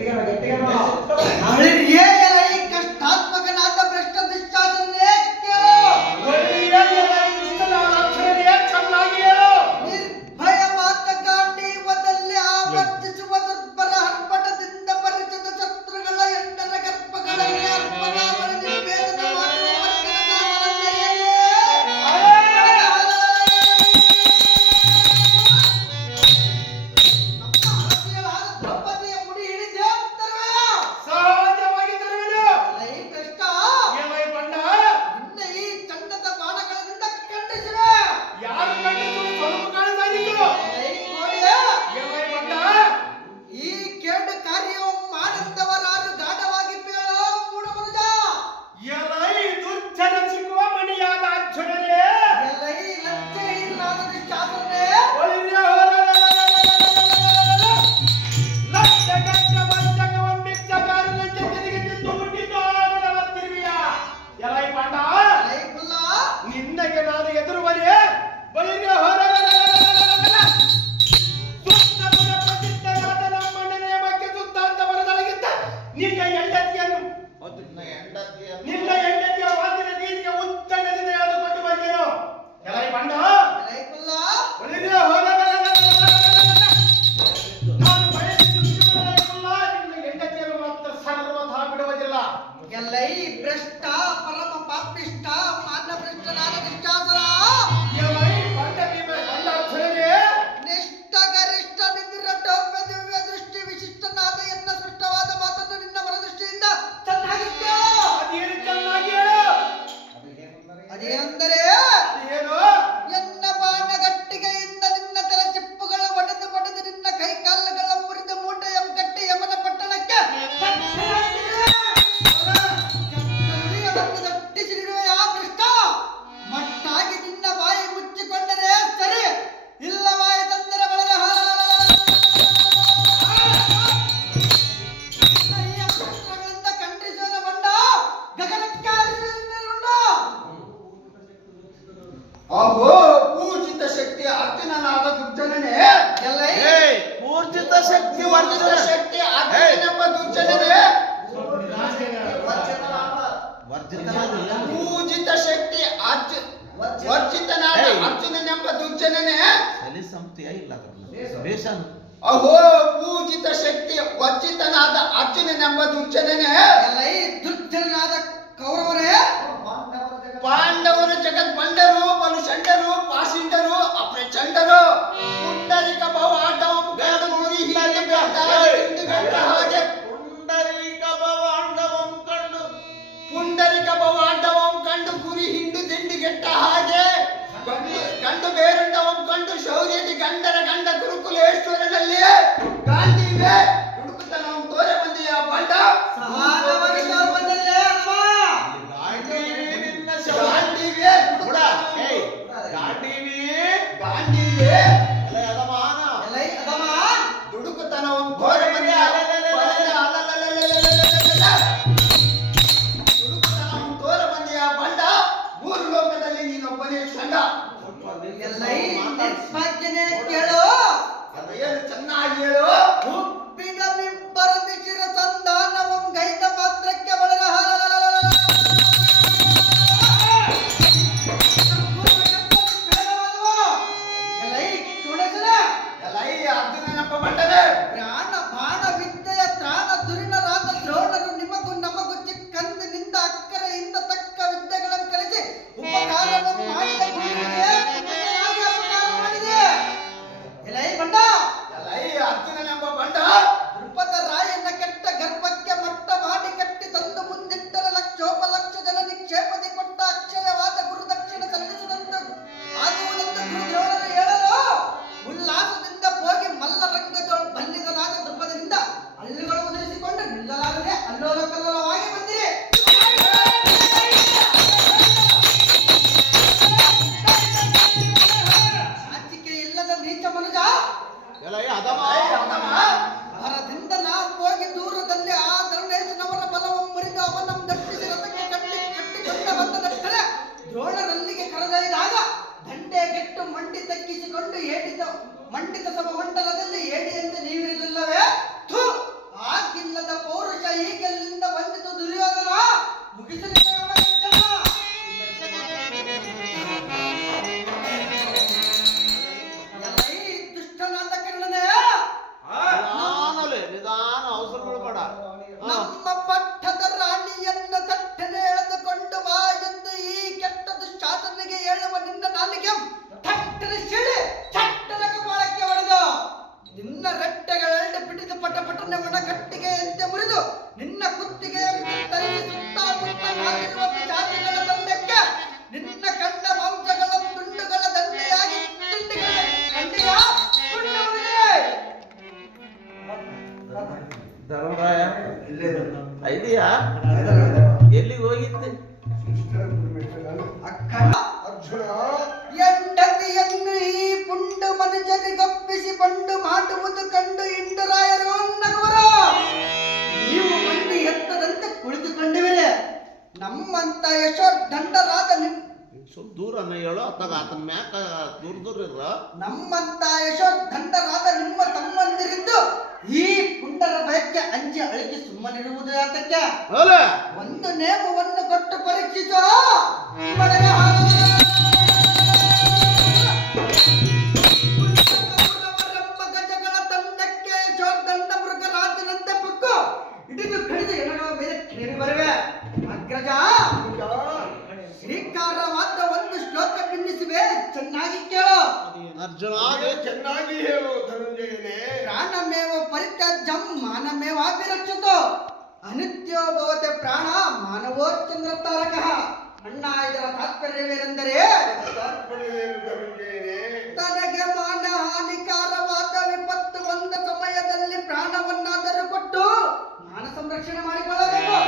గట్టిగా గట్టిగా யாருக்கா ಹೆಂಡತಿಯನ್ನು ನಿನ್ನ ಹೆಂಡತಿಯನ್ನು ನಿನ್ನ ಹೆಂಡತಿಯ ವಾದಿನ ರೀತಿಯ ಉತ್ತನದಿಂದ ಯಾವುದು ಕೊಟ್ಟು ಬಂದಿರೋ ಕೆಲವರಿಗೆ ಬಂಡ ಒಲಿದ ಶಕ್ತಿ ಅರ್ಜು ವರ್ಜಿತನಾದ ಅರ್ಜುನನೆಂಬ ದುರ್ಜನನೇ ಸಲಿ ಸಂಪ್ತಿಯ ಇಲ್ಲ ಅಹೋ ಪೂಜಿತ ಶಕ್ತಿ ವರ್ಜಿತನಾದ ಅರ್ಜುನನೆಂಬ ದುರ್ಜನನೇ. ದುರ್ಜನಾದ ಕೌರವರೇ. ಪಾಂಡವರ ಜಗತ್ ಬಂಡರು ಚೆನ್ನಾಗಿ ಹೇಳ ಗಿಟ್ಟಿಸಿಕೊಂಡು ಹೇಳಿದ ಮಂಡಿತ ಸಭಾ ಮಂಡಲದಲ್ಲಿ ಇದೆಯಾ ಎಲ್ಲಿಗೆ ಹೋಗಿದ್ದೆ? ಅಕ್ಕ ಅರ್ಜುನ. ಎಂಡತಿಯನ್ನು ಈ ಪುಂಡು ಗಪ್ಪಿಸಿ ಬಂಡು ಮಾಡುವುದು ಕಂಡು ಇಂಡುರಾಯರು ನಗವರ ನೀವು ಮಂಡಿ ಎತ್ತದಂತೆ ಕುಳಿತುಕೊಂಡಿವಿರೆ. ನಮ್ಮಂತ ಯಶೋರ್ದಂಡರಾದ ನಿಮ್ ಸ್ವಲ್ಪ ದೂರನ ಹೇಳು ಅತ್ತಾಗ ಆತನ ಮ್ಯಾಕ ದೂರ ದೂರ ಇರ ನಮ್ಮಂತ ಯಶೋರ್ದಂಡರಾದ ನಿಮ್ಮ ತಮ್ಮಂದಿರಿದ್ದು ಈ ಪುಂಡರ ಭಯಕ್ಕೆ ಅಂಜಿ ಅಳಗಿ ಸುಮ್ಮನಿರುವುದು ಯಾತಕ್ಕೆ ಒಂದು ನೇಮವನ್ನು ಕೊಟ್ಟು ಪರೀಕ್ಷಿಸೋ. ಅನಿತ್ಯೋ ಭವತೆ ಪ್ರಾಣ ಮಾನವೋಚ್ಚಂದ್ರ ತಾರಕ. ಅಣ್ಣ ಇದರ ತಾತ್ಪರ್ಯವೇನೆಂದರೆ ತನಗೆ ಮಾನ ಹಾನಿಕಾರವಾದ ವಿಪತ್ತು ಬಂದ ಸಮಯದಲ್ಲಿ ಪ್ರಾಣವನ್ನಾದರೂ ಕೊಟ್ಟು ಮಾನ ಸಂರಕ್ಷಣೆ ಮಾಡಿಕೊಳ್ಳಬೇಕು.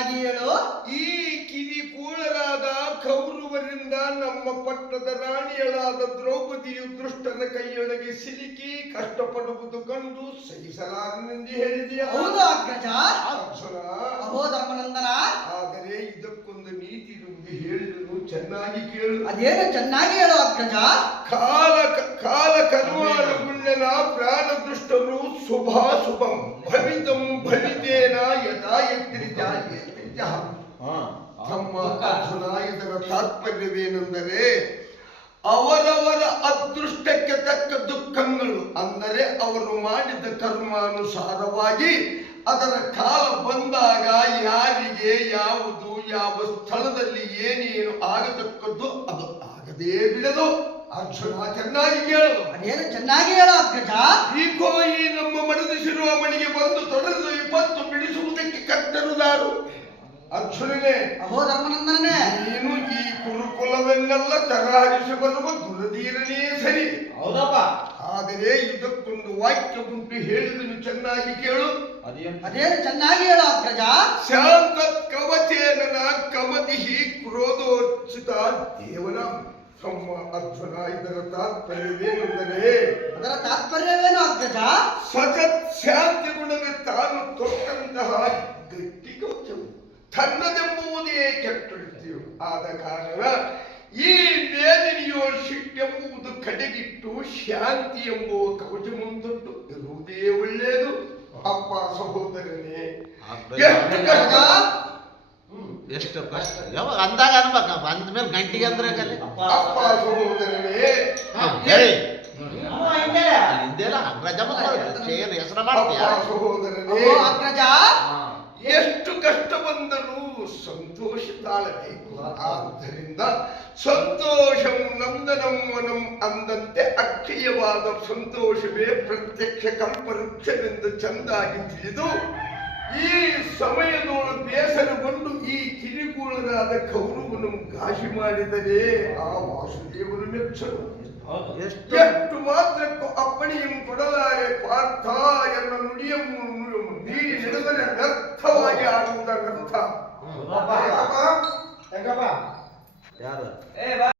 ಚೆನ್ನಾಗಿ ಹೇಳು. ಈ ಕಿರಿಕೂಳರಾದ ಕೌರವರಿಂದ ನಮ್ಮ ಪಟ್ಟದ ರಾಣಿಯಳಾದ ದ್ರೌಪದಿಯು ದುಷ್ಟನ ಕೈಯೊಳಗೆ ಸಿಲುಕಿ ಕಷ್ಟಪಡುವುದು ಕಂಡು ಸಹಿಸಲಾರನೆಂದು ಹೇಳಿದೆಯ? ಹೌದು ಅಗ್ರಜ. ಧರ್ಮನಂದನ ಆದರೆ ಇದಕ್ಕೊಂದು ನೀತಿ ಇರುವುದು ಹೇಳಿದನು ಚೆನ್ನಾಗಿ ಕೇಳು. ಅದೇನು ಚೆನ್ನಾಗಿ ಹೇಳು ಅಗ್ರಜ. ಕಾಲ ಕಾಲ ಕರ್ಮಾನುಗುಣ್ಯನ ಪ್ರಾಣ ದುಷ್ಟರು ತಮ್ಮ ತಾತ್ಪರ್ಯವೇನೆಂದರೆ ಅವರವರ ಅದೃಷ್ಟಕ್ಕೆ ತಕ್ಕ ದುಃಖಗಳು ಅಂದರೆ ಅವರು ಮಾಡಿದ ಕರ್ಮಾನುಸಾರವಾಗಿ ಅದರ ಕಾಲ ಬಂದಾಗ ಯಾರಿಗೆ ಯಾವುದು ಯಾವ ಸ್ಥಳದಲ್ಲಿ ಏನೇನು ಆಗತಕ್ಕದ್ದು ಅದು ಆಗದೇ ಬಿಡದು. ಅರ್ಜುನ ಚೆನ್ನಾಗಿ ಕೇಳಲು. ಅದೇನು ಚೆನ್ನಾಗಿ ಹೇಳ ಅಗ್ರಜ ಈಗೋ ಈ ನಮ್ಮ ಮನದ ಮನೆಗೆ ಬಂದು ತೊಡೆದು ವಿಪತ್ತು ಬಿಡಿಸುವುದಕ್ಕೆ ಕರ್ತರುದಾರು ಅರ್ಜುನನೇ ಅಹೋ ಧರ್ಮನಂದನೇ ನೀನು ಈ ಕುರುಕುಲವನ್ನೆಲ್ಲ ತರಾರಿಸಿ ದುರದೀರನೇ ಸರಿ. ಹೌದಪ್ಪ. ಆದರೆ ಇದಕ್ಕೊಂದು ವಾಕ್ಯ ಉಂಟು ಹೇಳಿದನು ಚೆನ್ನಾಗಿ ಕೇಳು. ಅದೇನು? ಚೆನ್ನಾಗಿ ಹೇಳು ಅಗ್ರಜ ಶಾಂತ ಕವಚೇನ ಕಮತಿ ಕ್ರೋಧೋಚಿತ ದೇವನ ತಮ್ಮ ಅರ್ಜುನ ಇದರ ತಾತ್ಪರ್ಯವೇನೆಂದರೆ? ಅದರ ತಾತ್ಪರ್ಯವೇನು ಅಗ್ರಜ ಸತತ್ ಶಾಂತಿ ಗುಣವೇ ತಾನು ತೊಟ್ಟಂತಹ ತನ್ನದೆಂಬುವುದೇ ಕೆಟ್ಟುಳಿತೀವು ಆದ ಕಾರಣ ಈ ವೇದನೆಯೋ ಸಿಟ್ಟೆಂಬುದು ಕಡೆಗಿಟ್ಟು ಶಾಂತಿ ಎಂಬುವ ಕವಚ ಮುಂದೊಟ್ಟು ಇರುವುದೇ ಒಳ್ಳೆಯದು. ಅಪ್ಪ ಸಹೋದರನೇ ಎಷ್ಟು ಕಷ್ಟ? ಎಷ್ಟು ಕಷ್ಟ? ಯಾವಾಗ ಅಂದಾಗ ಅನ್ಬೇಕ ಬಂದ ಮೇಲೆ ಗಂಟಿಗೆ ಅಂದ್ರೆ ಕಲಿ ಅಪ್ಪ ಸಹೋದರನೇ ಹೇಳಿ. ಹಿಂದೆಲ್ಲ ಅಗ್ರಜ ಏನು ಹೆಸರು ಮಾಡ್ತೀಯ? ಅಪ್ಪ ಸಹೋದರನೇ ಅಗ್ರಜ. ಎಷ್ಟು ಕಷ್ಟ ಬಂದರೂ ಸಂತೋಷ ತಾಳಬೇಕು ಆದ್ದರಿಂದ ಸಂತೋಷಂ ನಂದನಂ ಅಂದಂತೆ ಅಕ್ಷಯವಾದ ಸಂತೋಷವೇ ಪ್ರತ್ಯಕ್ಷ ಕಲ್ಪವೃಕ್ಷವೆಂದು ಚಂದಾಗಿ ತಿಳಿದು ಈ ಸಮಯದೋಳು ಬೇಸರಗೊಂಡು ಈ ಕಿರಿಕೂಳರಾದ ಕೌರವನು ಗಾಶಿ ಮಾಡಿದರೆ ಆ ವಾಸುದೇವರು ಮೆಚ್ಚರು ಎಷ್ಟು ಎಷ್ಟು ಮಾತ್ರಕ್ಕೂ ಅಪ್ಪಣೆಯನ್ನು ಕೊಡಲಾರೆ ಪಾರ್ಥ ಎನ್ನ ನುಡಿಯಂ ನೀಡಿ ನಡೆದರೆ ವ್ಯರ್ಥವಾಗಿ ಆಗುವುದನ್ನರ್ಥ ಯಾರು